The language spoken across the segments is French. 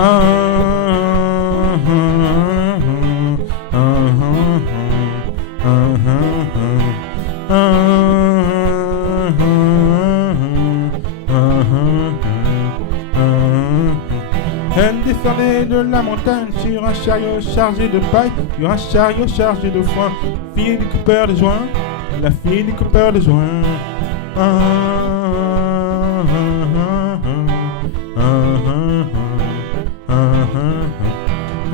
Elle descendait de la montagne sur un chariot chargé de paille, sur un chariot chargé de foin. Fille du coupeur de joint, la fille du coupeur de joint.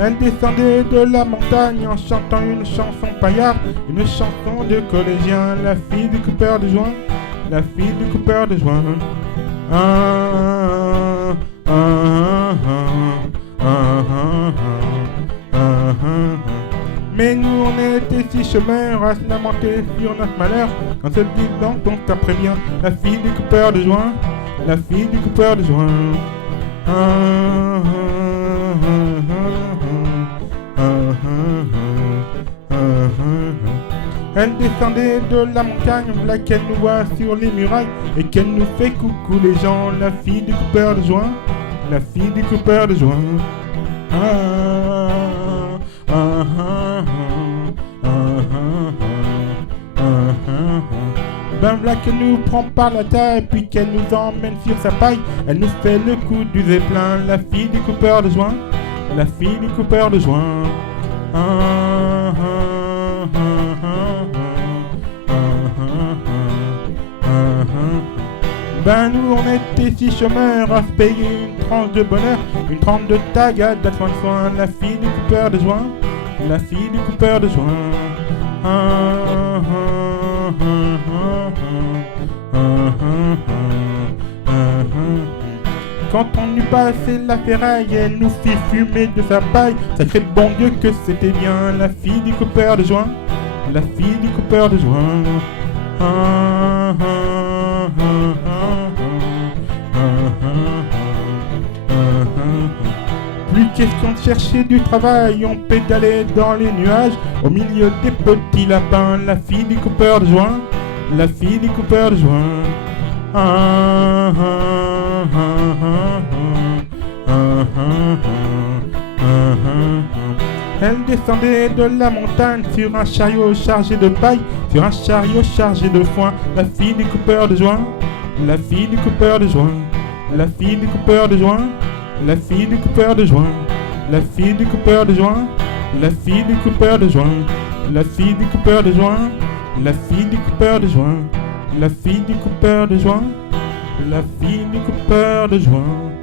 Elle descendait de la montagne en chantant une chanson paillarde, une chanson de collégien. La fille du coupeur de joint, la fille du coupeur de joint. Mais nous on était si chômeurs à se lamenter sur notre malheur, quand se dit donc on prévient. La fille du coupeur de joint, la fille du coupeur de joint. Elle descendait de la montagne, laquelle nous voit sur les murailles, et qu'elle nous fait coucou les gens. La fille du coupeur de joint, la fille du coupeur de joint. Ben voilà qu'elle nous prend par la taille, puis qu'elle nous emmène sur sa paille. Elle nous fait le coup du zeppelin. La fille du coupeur de joint, la fille du coupeur de joint. Ben nous on était si chômeurs à se payer une tranche de bonheur, une tranche de tag à date de soin. La fille du coupeur de joint, la fille du coupeur de joint. Quand on eut passé la ferraille, elle nous fit fumer de sa paille. Sacré bon Dieu que c'était bien. La fille du coupeur de joint, la fille du coupeur de joint. Plus question de chercher du travail, on pédalait dans les nuages, au milieu des petits lapins. La fille du coupeur de joint, la fille du coupeur de joint. Elle descendait de la montagne sur un chariot chargé de paille, sur un chariot chargé de foin. La fille du coupeur de joint, la fille du coupeur de joint, la fille du coupeur de joint, la fille du coupeur de joint, la fille du coupeur de joint, la fille du coupeur de joint, la fille du coupeur de joint, la fille du coupeur de joint, la fille du coupeur de joint, la fille du coupeur de joint.